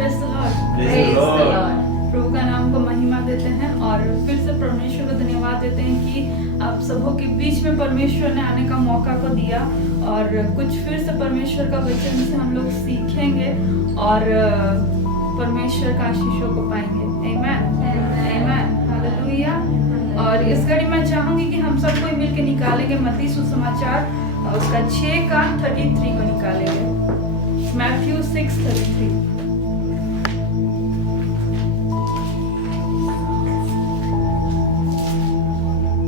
Praise the Praise the Lord. Lord. प्रभु का नाम को महिमा देते हैं और फिर से परमेश्वर को धन्यवाद देते हैं कि आप सबों के बीच में परमेश्वर ने आने का मौका को दिया और कुछ फिर से परमेश्वर का वचन से हम लोग सीखेंगे और परमेश्वर का आशीषों को पाएंगे। आमीन आमीन हालेलुया। और इस घड़ी मैं चाहूंगी कि हम सब कोई मिलकर निकालेंगे मत्ती सुसमाचार उसका 6 का 33 को निकालेंगे। मैथ्यू 6:33।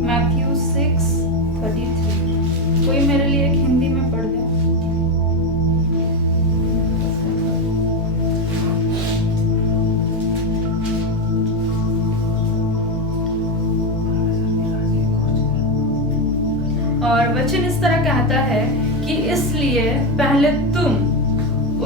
मैथ्यू 6:33। कोई मेरे लिए एक हिंदी में पढ़ दे। और वचन इस तरह कहता है कि इसलिए पहले तुम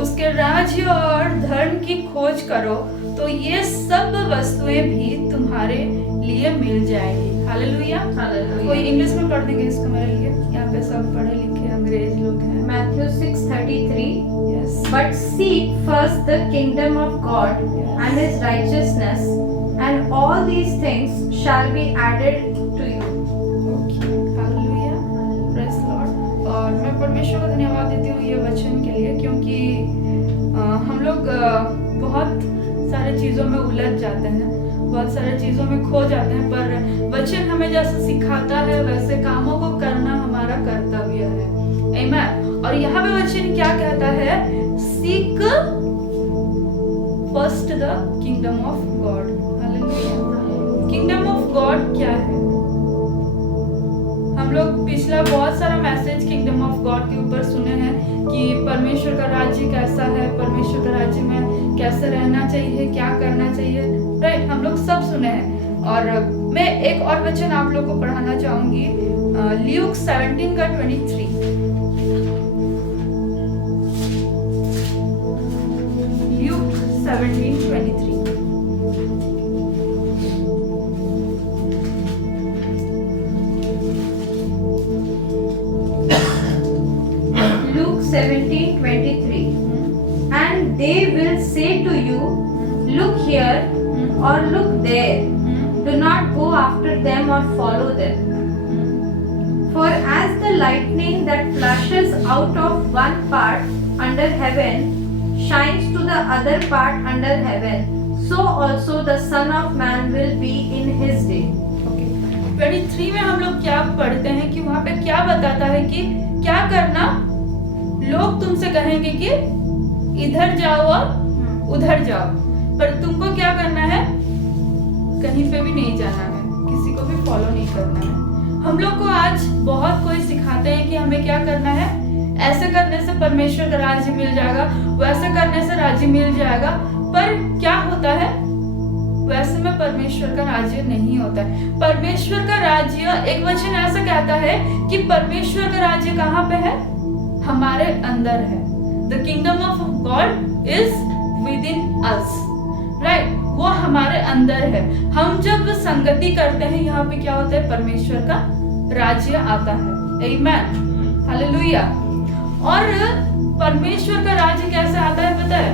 उसके राज्य और धर्म की खोज करो तो ये सब वस्तुएं भी तुम्हारे लिए मिल जाएगी। हालेलुया। कोई इंग्लिश में पढ़ देंगे इसको मेरे लिए? यहाँ पे सब पढ़े लिखे अंग्रेज लोग हैं। Matthew 6:33. Yes But seek first the kingdom of God and His righteousness, and all these things shall be added to you. Hallelujah praise the Lord. और मैं परमेश्वर को धन्यवाद देती हूँ ये वचन के लिए क्योंकि हम लोग बहुत सारे चीज़ों में उलझ जाते हैं, बहुत सारे चीज़ों में खो जाते हैं, पर वचन हमें जैसे सिखाता है वैसे कामों को करना हमारा कर्तव्य है। आमीन। और यहाँ पे वचन क्या कहता है? Seek first the kingdom of God. Hallelujah. Kingdom of God क्या है? हम लोग पिछला बहुत सारा मैसेज किंगडम ऑफ गॉड के ऊपर सुने हैं कि परमेश्वर का राज्य कैसा है, परमेश्वर का राज्य में कैसे रहना चाहिए, क्या करना चाहिए, राइट? हम लोग सब सुने हैं। और मैं एक और वचन आप लोग को पढ़ाना चाहूंगी, ल्यूक 17 का 23। Luke 17:23। Luke 17:23. And they will say to you, look here or look there. Do not go after them or follow them. For as the lightning that flashes out of one part under heaven shines to the other part under heaven, so also the Son of Man will be in his day. 23 में हम लोग क्या पढ़ते हैं कि वहाँ पे क्या बताता है कि क्या करना? लोग तुमसे कहेंगे कि इधर जाओ और उधर जाओ, पर तुमको क्या करना है? कहीं पे भी नहीं जाना है, किसी को भी फॉलो नहीं करना है। हम लोग को आज बहुत कोई सिखाते हैं कि हमें क्या करना है, ऐसे करने से परमेश्वर का राज्य मिल जाएगा, वैसे करने से राज्य मिल जाएगा, पर क्या होता है? वैसे में परमेश्वर का राज्य नहीं होता है। परमेश्वर का राज्य, एक वचन ऐसा कहता है कि परमेश्वर का राज्य कहाँ पे है? हमारे अंदर है। The kingdom of God is within us, right? वो हमारे अंदर है। हम जब संगति करते हैं यहाँ पे क्या होता है? परमेश्वर का राज्य आता है। आमीन हालेलुया। और परमेश्वर का राज्य कैसे आता है पता है?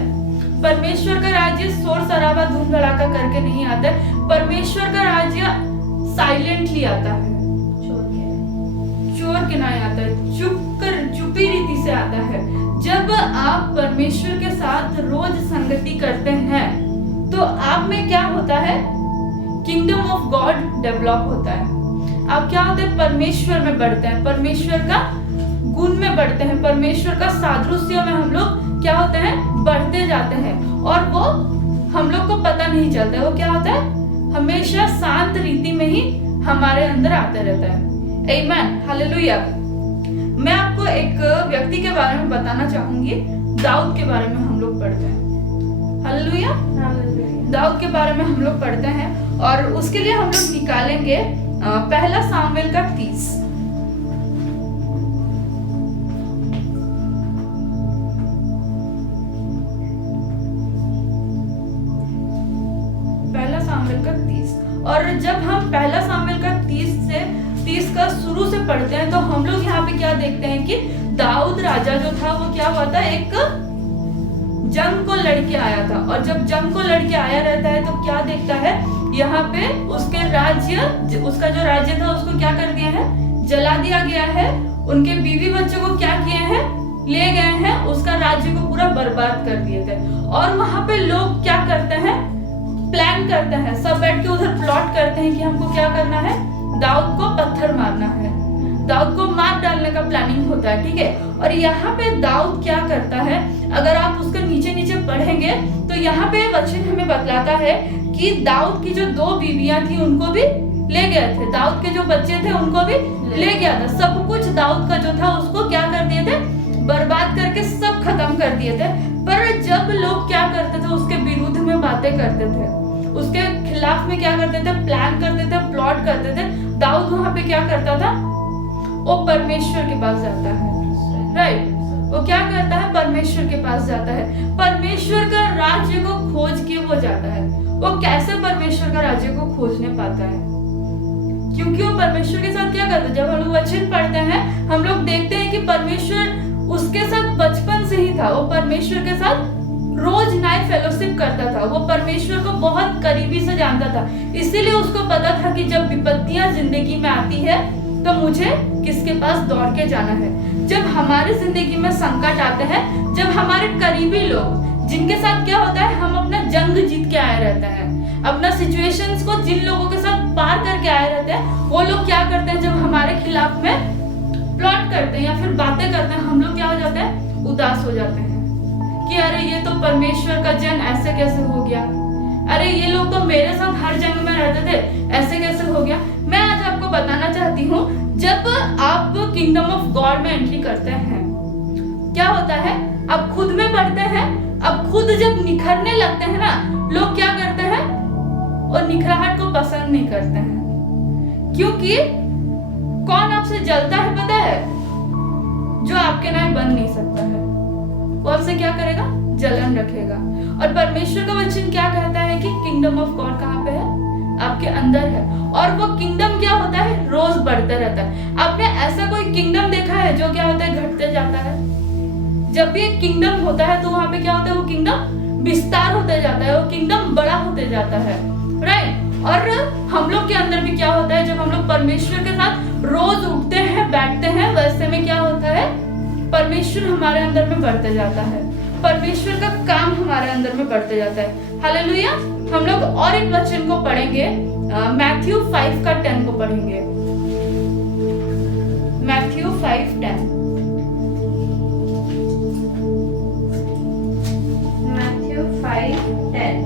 परमेश्वर का राज्य शोर शराबा धूम धड़ाका करके नहीं आता है। परमेश्वर का राज्य साइलेंटली आता है, चोर के नहीं आता है, चुपी रीति से आता है। जब आप परमेश्वर के साथ रोज संगति करते हैं तो आप में क्या होता है? किंगडम ऑफ गॉड डेवलप होता है। आप क्या होते हैं? परमेश्वर में बढ़ते हैं, परमेश्वर का गुण में बढ़ते हैं, परमेश्वर का सादृश्य में हम लोग क्या होते हैं? बढ़ते जाते हैं। और वो हम लोग को पता नहीं चलता है, वो क्या होता है? हमेशा शांत रीति में ही हमारे अंदर आते रहता है। आमीन हालेलुया। मैं आपको एक व्यक्ति के बारे में बताना चाहूंगी। दाऊद के बारे में हम लोग पढ़ते हैं। हालेलुया। दाऊद के बारे में हम लोग पढ़ते हैं और उसके लिए हम लोग निकालेंगे पहला सामुएल का 30। पहला सामुएल का 30। और जब हम पहला सामुएल का 30 का शुरू से पढ़ते हैं तो हम लोग यहाँ पे क्या देखते हैं कि दाऊद राजा जो था वो क्या हुआ था? एक जंग को लड़के आया था। और जब जंग को लड़के आया रहता है तो क्या देखता है, यहाँ पे उसके राज्य, उसका जो राज्य था उसको क्या कर दिया है, जला दिया गया है। उनके बीवी बच्चों को क्या किए हैं, ले गए हैं, उसका राज्य को पूरा बर्बाद कर दिए थे। और वहां पे लोग क्या करते हैं, प्लान करते हैं, सब बैठ के उधर प्लॉट करते हैं कि हमको क्या करना है, दाऊद को पत्थर मारना है, दाऊद को मार डालने का प्लानिंग होता है, ठीक है। और यहाँ पे दाऊद क्या करता है, अगर आप उसके नीचे नीचे पढ़ेंगे तो यहाँ पे वचन हमें बतलाता है कि दाऊद की जो 2 बीवियां थी उनको भी ले गए थे, दाऊद के जो बच्चे थे उनको भी ले गया था, सब कुछ दाऊद का जो था उसको क्या कर दिए थे, बर्बाद करके सब खत्म कर दिए थे। पर जब लोग क्या करते थे, उसके विरुद्ध में बातें करते थे, उसके खिलाफ में क्या करते थे, प्लान करते थे, प्लॉट करते थे, दाऊद वहां पे क्या करता था, वो परमेश्वर के पास जाता है, राइट। वो क्या करता है, परमेश्वर के पास जाता है, परमेश्वर का राज्य को खोज के वो जाता है। वो कैसे परमेश्वर का राज्य को खोजने पाता है, क्योंकि वो परमेश्वर के साथ क्या करता है, जब हम लोग वचन पढ़ते हैं हम लोग देखते हैं कि परमेश्वर उसके साथ बचपन से ही था, वो परमेश्वर के साथ रोज नाइट फेलोशिप करता था, वो परमेश्वर को बहुत करीबी से जानता था। इसीलिए उसको पता था कि जब विपत्तियां जिंदगी में आती है तो मुझे किसके पास दौड़ के जाना है। जब हमारी जिंदगी में संकट आते हैं, जब हमारे करीबी लोग जिनके साथ क्या होता है, हम अपना जंग जीत के आए रहते हैं, अपना सिचुएशंस को जिन लोगों के साथ पार करके आए रहते हैं, वो लोग क्या करते हैं, जब हमारे खिलाफ में प्लॉट करते हैं या फिर बातें करते हैं, हम लोग क्या हो जाते हैं, उदास हो जाते हैं कि अरे ये तो परमेश्वर का जन ऐसे कैसे हो गया, अरे ये लोग तो मेरे साथ हर जंग में रहते थे, ऐसे कैसे हो गया। मैं आज आपको बताना चाहती हूँ, जब आप किंगडम ऑफ गॉड में एंट्री करते हैं क्या होता है, आप खुद में बढ़ते हैं, अब खुद जब निखरने लगते हैं ना, लोग क्या करते हैं, और निखराहट को पसंद नहीं करते हैं, क्योंकि कौन आपसे जलता है पता है, जो आपके नाम बन नहीं सकता है, वो आपसे क्या करेगा, जलन रखेगा। और परमेश्वर का वचन क्या कहता है कि किंगडम ऑफ गॉड कहाँ पे है, आपके अंदर है। और वो किंगडम क्या होता है, रोज बढ़ते रहता है। आपने ऐसा कोई किंगडम देखा है जो क्या होता है, घटते जाता है। जब भी एक किंगडम होता है तो वहां पे क्या होता है, वो किंगडम विस्तार होते जाता है, वो किंगडम बड़ा होते जाता है, राइट। और हम लोग के अंदर भी क्या होता है, जब हम लोग परमेश्वर के साथ रोज उठते हैं, बैठते हैं, वैसे में क्या होता है, परमेश्वर हमारे अंदर में बढ़ते जाता है, परमेश्वर का काम हमारे अंदर में बढ़ते जाता है। हालेलुया। हम लोग और एक वचन को पढ़ेंगे, मैथ्यू 5 का 10 को पढ़ेंगे, Matthew 5:10। Matthew 5:10.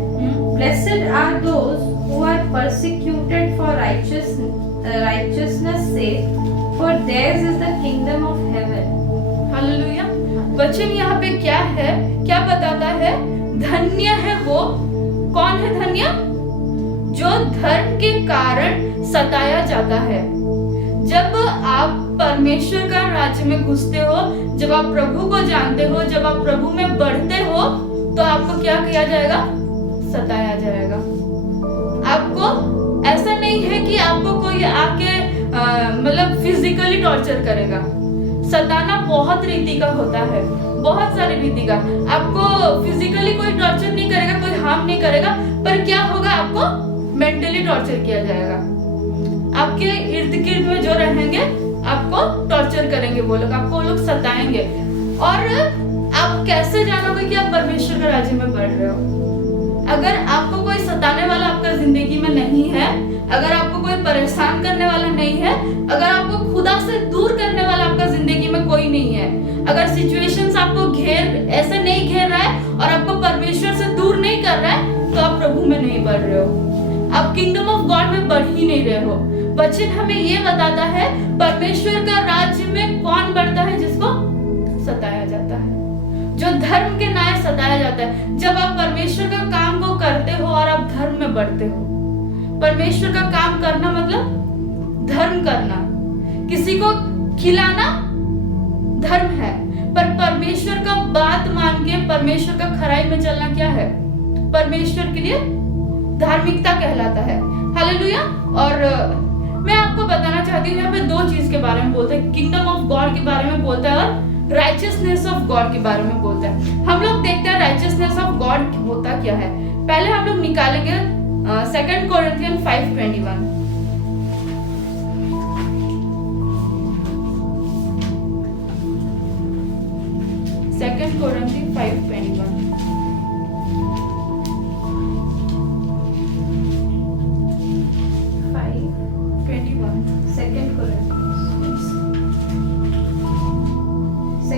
Blessed are those who are persecuted for righteousness' sake, for theirs is the kingdom of heaven. Hallelujah. वचन यहाँ पे क्या है, क्या बताता है, धन्य है वो, कौन है धन्य, जो धर्म के कारण सताया जाता है। जब आप परमेश्वर का राज्य में घुसते हो, जब आप प्रभु को जानते हो, जब आप प्रभु में बढ़ते हो, तो आपको क्या किया जाएगा, सताया जाएगा। आपको ऐसा नहीं है कि आपको कोई आके मतलब फिजिकली टॉर्चर करेगा। सताना बहुत रीति का होता है, बहुत सारी रीति का। आपको फिजिकली कोई टॉर्चर नहीं करेगा, कोई हार्म नहीं करेगा, पर क्या होगा, आपको मेंटली टॉर्चर किया जाएगा। आपके इर्द गिर्द में जो रहेंगे आपको टॉर्चर करेंगे, वो लोग आपको, वो लोग सताएंगे। और आप कैसे जानोगे कि आप परमेश्वर के राज्य में बढ़ रहे हो? अगर आपको कोई सताने वाला आपका जिंदगी में नहीं है, अगर आपको कोई परेशान करने वाला नहीं है, अगर आपको खुदा से दूर करने वाला आपका जिंदगी में कोई नहीं है, अगर सिचुएशंस आपको ऐसे नहीं घेर रहा है और आपको परमेश्वर से दूर नहीं कर रहा है, तो आप प्रभु में नहीं बढ़ रहे हो, आप किंगडम ऑफ गॉड में बढ़ ही नहीं रहे हो। वचन हमें ये बताता है, परमेश्वर का राज्य में कौन बढ़ता है, जिसको सताया जाता है, जो धर्म के नाम सताया जाता है। जब आप परमेश्वर का काम को करते हो और आप धर्म में बढ़ते हो, परमेश्वर का काम करना मतलब धर्म करना, किसी को खिलाना धर्म है, पर परमेश्वर का बात मान के परमेश्वर का खराई में चलना क्या है, परमेश्वर के लिए धार्मिकता कहलाता है। हालेलुया। और मैं आपको बताना चाहती हूँ, यहाँ पे दो चीज के बारे में बोलते हैं, किंगडम ऑफ गॉड के बारे में बोलता है और राइचियसनेस ऑफ गॉड के बारे में बोलता है। हम लोग देखते हैं राइचियसनेस ऑफ गॉड होता क्या है। पहले हम लोग निकालेंगे 2 Corinthian 5:21। 2 Corinthian 5:21।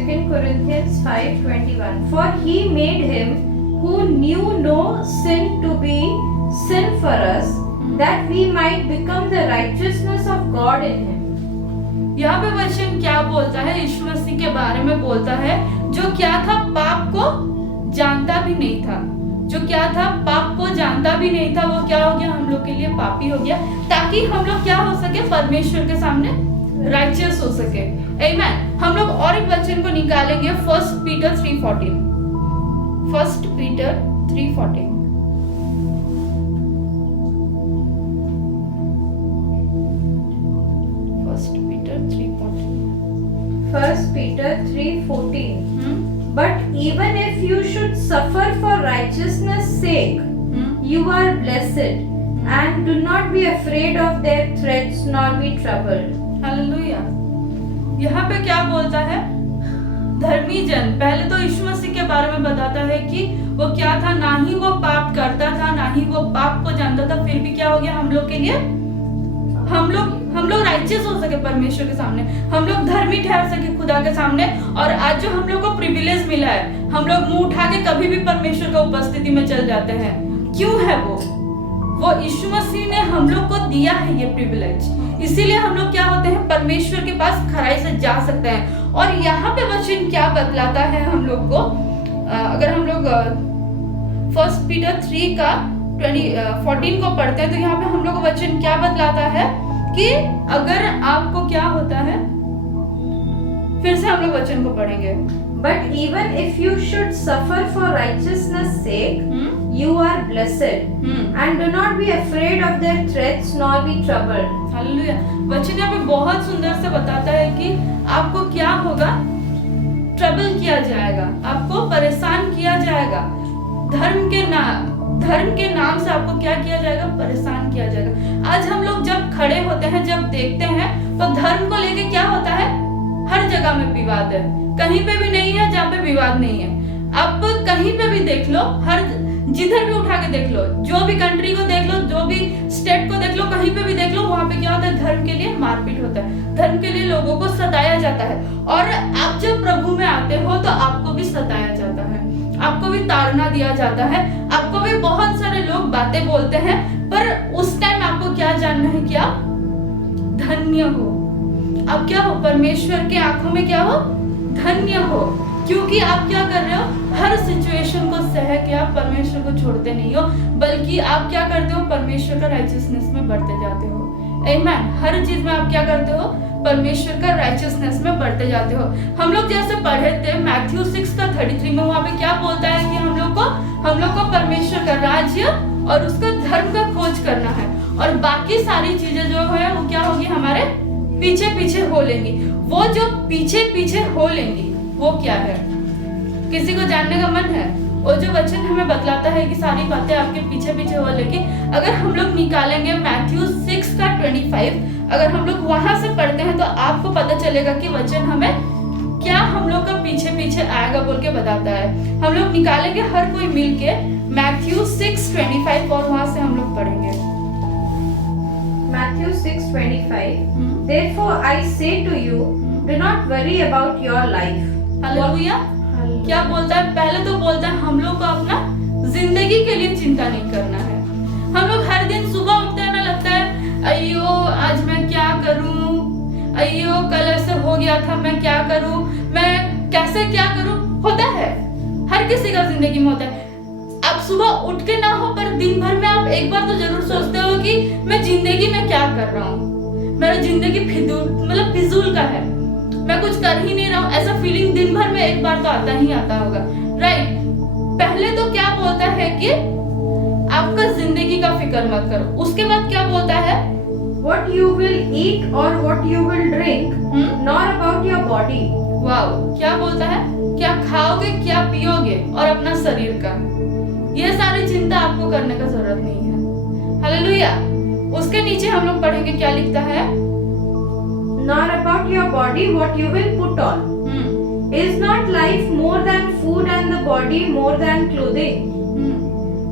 2 Corinthians 5:21. For he made him who knew no sin to be sin for us, that we might become the righteousness of God in him. यहाँ पे वचन क्या बोलता है? यीशु मसीह के बारे में बोलता है, जो क्या था पाप को जानता भी नहीं था। जो क्या था पाप को जानता भी नहीं था, वो क्या हो गया? हम लोग के लिए पापी हो गया, ताकि हम लोग क्या हो सके? परमेश्वर के सामने राइचियस हो सके। आमीन। हम लोग और एक वचन को निकालेंगे 1 Peter 3:14। 1 Peter 3:14। 1 Peter 3:14. But even if you should suffer for righteousness' sake, you are blessed, and do not be afraid of their threats nor be troubled. Hallelujah. यहाँ पे क्या बोलता है? धर्मी जन, पहले तो यीशु मसीह के बारे में बताता है कि वो क्या था, ना ही वो पाप करता था, ना ही वो पाप को जानता था, फिर भी क्या हो गया हम लोग के लिए? हम लोग राइचियस हो सके परमेश्वर के सामने, हम लोग धर्मी ठहर सके खुदा के सामने। और आज जो हम लोग को प्रिविलेज मिला है, हम लोग मुंह उठा के कभी भी परमेश्वर का उपस्थिति में चल जाते हैं। क्यों है वो यीशु मसीह ने हम लोग को दिया है ये प्रिविलेज, इसीलिए हम लोग क्या होते हैं? परमेश्वर के पास खराई से जा सकते हैं। और यहाँ पे वचन क्या बतलाता है हम लोग को? अगर हम लोग 1 पीटर 3 का 14 को पढ़ते हैं, तो यहाँ पे हम लोग को वचन क्या बतलाता है कि अगर आपको क्या होता है, फिर से हम लोग वचन को पढ़ेंगे। But even if you should suffer for righteousness' sake, you are blessed, and do not be afraid of their threats nor be troubled. Hallelujah. वचन यहाँ पे बहुत सुंदर से बताता है कि आपको क्या होगा? ट्रबल किया जाएगा, आपको परेशान किया जाएगा। धर्म के नाम से आपको क्या किया जाएगा? परेशान किया जाएगा। आज हम लोग जब खड़े होते हैं, जब देखते हैं, तो धर्म को लेके क्या होता है? हर जगह में विवाद है, कहीं पे भी नहीं है जहाँ पे विवाद नहीं है। आप कहीं पे भी देख लो, जिधर भी उठा के देख लो, जो भी कंट्री को देख लो, जो भी स्टेट को देख लो, कहीं पे भी देख लो, वहाँ पे क्या होता है? धर्म के लिए मारपीट होता है, धर्म के लिए लोगों को सताया जाता है। और आप जब प्रभु में आते हो तो आपको भी सताया जाता है, आपको भी ताड़ना दिया जाता है, आपको भी बहुत सारे लोग बातें बोलते हैं, पर उस टाइम आपको क्या जानना है कि आप धन्य हो। आप क्या हो? परमेश्वर के आंखों में क्या हो? धन्य हो, क्योंकि आप क्या कर रहे हो? हर सिचुएशन को सह के आप परमेश्वर को छोड़ते नहीं हो, बल्कि आप क्या करते हो? परमेश्वर का राइचियसनेस में बढ़ते जाते हो। आमीन। हर चीज में आप क्या करते हो? परमेश्वर का राइचियसनेस में बढ़ते जाते हो। हम लोग जैसे पढ़े थे मैथ्यू 6:33 में, वहां पे क्या बोलता है कि हम लोग को परमेश्वर का राज्य और उसका धर्म का खोज करना है, और बाकी सारी चीजें जो है वो क्या होगी? हमारे पीछे पीछे हो लेंगी। वो जो पीछे पीछे हो लेंगी वो क्या है? किसी को जानने का मन है? वो जो वचन हमें बतलाता है कि सारी बातें आपके पीछे पीछे हो लेंगी। अगर हम लोग निकालेंगे मैथ्यू 6:25, अगर हम लोग वहां से पढ़ते हैं तो आपको पता चलेगा कि वचन हमें क्या हम लोग का पीछे पीछे आएगा बोल के बताता है। हम लोग निकालेंगे हर कोई मिलके मैथ्यू 6:25, और वहां से हम लोग पढ़ेंगे। Matthew 6:25. Therefore I say to you, do not worry about your life. Hallelujah. क्या बोलता है? पहले तो बोलता है हम लोग को अपना जिंदगी के लिए चिंता नहीं करना है। हम लोग हर दिन सुबह उठते हैं ना, लगता है अయ్యో आज मैं क्या करूं, अయ్యో कल ऐसे हो गया था, मैं क्या करूं, मैं कैसे क्या करूं, होता है, हर किसी का जिंदगी में होता है। आप सुबह उठ के ना हो, पर दिन भर में आप एक बार तो जरूर सोचते हो कि मैं जिंदगी में क्या कर रहा हूँ, मेरा जिंदगी फिजूल का है, मैं कुछ कर ही नहीं रहा हूँ। ऐसा फीलिंग दिन भर में एक बार तो आता होगा, राइट? पहले तो क्या बोलता है कि आपका जिंदगी का फिक्र मत करो। उसके बाद क्या बोलता है? What you will eat or what you will drink, nor about your body. Wow, क्या बोलता है? क्या खाओगे, क्या पियोगे और अपना शरीर का, ये सारी चिंता आपको करने का जरूरत नहीं है। हालेलुया। उसके नीचे हम लोग पढ़ेंगे क्या लिखता है? Nor about your body what you will put on. Is not life more than food and the body more than clothing?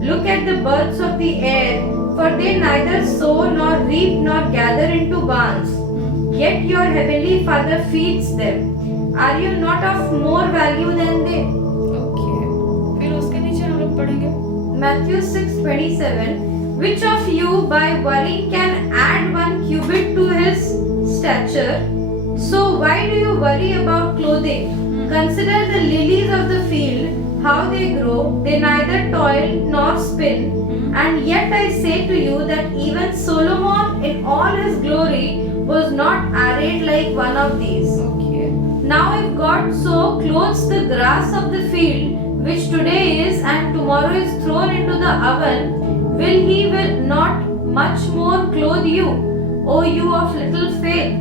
Look at the birds of the air, for they neither sow nor reap nor gather into barns, yet your heavenly Father feeds them. Are you not of more value than they? Okay, फिर उसके नीचे हम लोग पढ़ेंगे Matthew 6:27. Which of you by worrying can add 1 cubit to his stature? So why do you worry about clothing? Consider the lilies of the field, how they grow, they neither toil nor spin. And yet I say to you that even Solomon in all his glory was not arrayed like one of these. Okay, Now if God so clothes the grass of the field, which today is and tomorrow is thrown into the oven, will not much more clothe you, O you of little faith?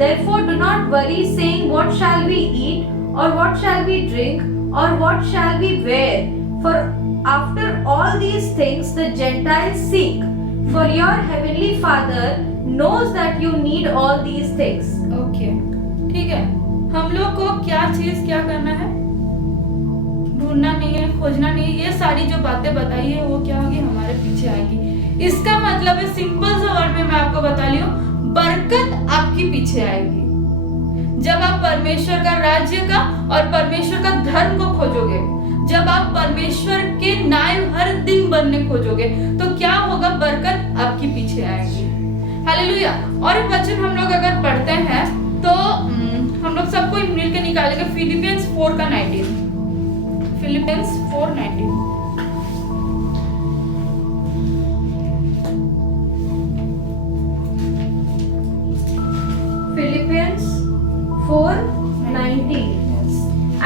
Therefore do not worry, saying, what shall we eat, or what shall we drink, or what shall we wear? For after all these things the Gentiles seek. For your heavenly Father knows that you need all these things. Okay, ठीक है। हम लोग को क्या चीज क्या करना है? ढूंढना नहीं है, खोजना नहीं है। ये सारी जो बातें बताई है वो क्या होगी? हमारे पीछे आएगी। इसका मतलब है, सिंपल सा वर्ड में मैं आपको बता रही हूँ, बरकत आपकी पीछे आएगी। जब आप परमेश्वर का राज्य का और परमेश्वर का धर्म को खोजोगे, जब आप परमेश्वर के न्याय हर दिन बनने खोजोगे, तो क्या होगा? बरकत आपकी पीछे आएगी। हालेलुया। और एक वचन हम लोग अगर पढ़ते हैं तो हम लोग सबको मिल के निकालेंगे फिलिपियंस 4 का 19। Philippians 4:19। Philippians 4:19.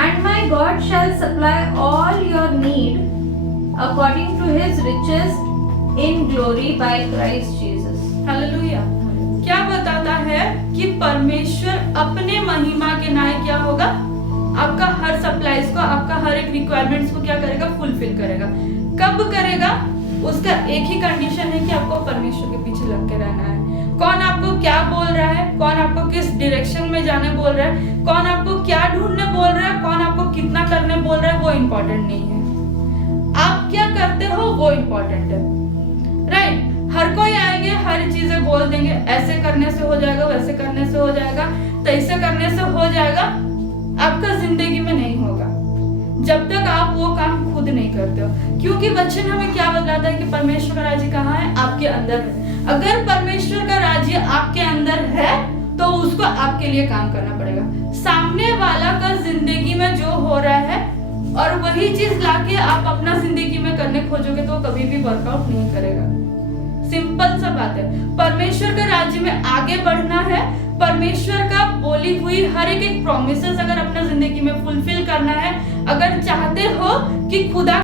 And my God shall supply all your need according to his riches in glory by Christ Jesus. Hallelujah. क्या बताता है कि परमेश्वर अपने महिमा के न्याय क्या होगा? आपका हर सप्लाईज को, आपका हर एक रिक्वायरमेंट्स को क्या करेगा? फुलफिल करेगा। कब करेगा? उसका एक ही कंडीशन है कि आपको परमेश्वर के पीछे लग के रहना है। कौन आपको क्या बोल रहा है, कौन आपको किस डायरेक्शन में जाने बोल रहा है, कौन आपको क्या ढूंढने बोल रहा है, कौन आपको कितना करने बोल रहा है, वो इम्पोर्टेंट नहीं है। आप क्या करते हो वो इम्पोर्टेंट है, राइट? हर कोई आएंगे, हर चीजें बोल देंगे, ऐसे करने से हो जाएगा, वैसे करने से हो जाएगा, तैसे करने से हो जाएगा। आपका जिंदगी में नहीं होगा जब तक आप वो काम खुद नहीं करते हो, क्योंकि वचन हमें क्या बताता है कि परमेश्वर का राज्य कहाँ है? आपके अंदर है। अगर परमेश्वर का राज्य आपके अंदर है तो उसको आपके लिए काम करना पड़ेगा। सामने वाला का जिंदगी में जो हो रहा है और वही चीज लाके आप अपना जिंदगी में करने खोजोगे तो कभी भी वर्कआउट नहीं करेगा। सिंपल सा बात है। परमेश्वर के राज्य में आगे बढ़ना है, परमेश्वर का बोली हुई हर एक प्रॉमिसेस अगर अपना जिंदगी में फुलफिल करना है, अगर चाहते हो कि खुदा